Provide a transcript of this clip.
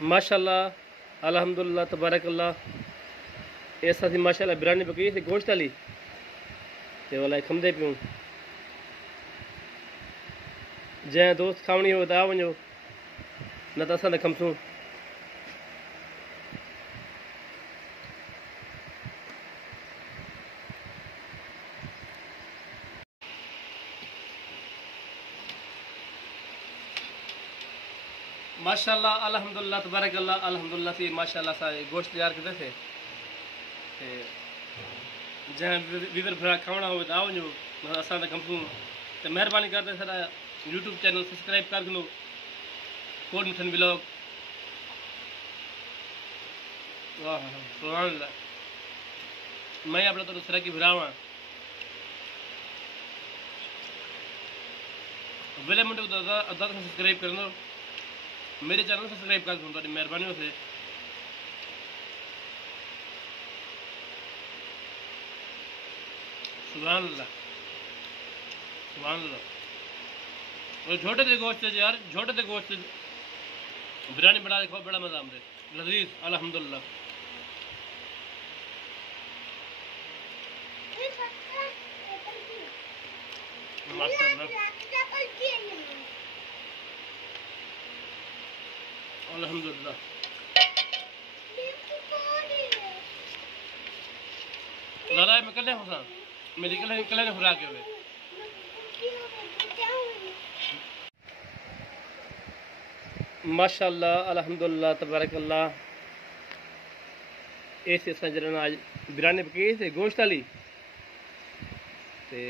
माशाल्लाह अल्हम्दुलिल्लाह तबारकल्लाह। इस असीं माशाल्लाह बिरयानी पकई सी गोश्त वाली ते वाला खंदे पियूं। जै दोस्त खावणी हो त आ वञो, न त असां त खमसूं। माशाल्लाह अल्हम्दुलिल्लाह तबारकल्लाह अल्हम्दुलिल्लाह से माशाल्लाह सा गोश्त तैयार करते थे ते जैं वीवर भरा खावना हो त आ वञो, न असां त खमसूं। तो मेहरबानी करते सारा यूट्यूब चैनल सब्सक्राइब कर दो। Code Mithan blog. वाह सुभान अल्लाह। मैं अपना तो दूसरा की भरावा वेले मुंडे को अदा सब्सक्राइब कर दो, मेरे चैनल सब्सक्राइब कर दो, तो मेहरबानी हो से। सुभान अल्लाह सुभान अल्लाह। और छोटे से गोश्त है यार, छोटे से गोश्त बिरयानी बना देखो, बड़ा मजा आमदे लजीज अल्हम्दुलिल्लाह। अल्हम्दुलिल्लाह। दादा मैं कल हो मेरी कल खुरा के हुए माशाल्लाह अल्हम्दुलिल्लाह तबारकल्लाह। इस जरा आज बिरयानी पकई थे गोश्त वाली ते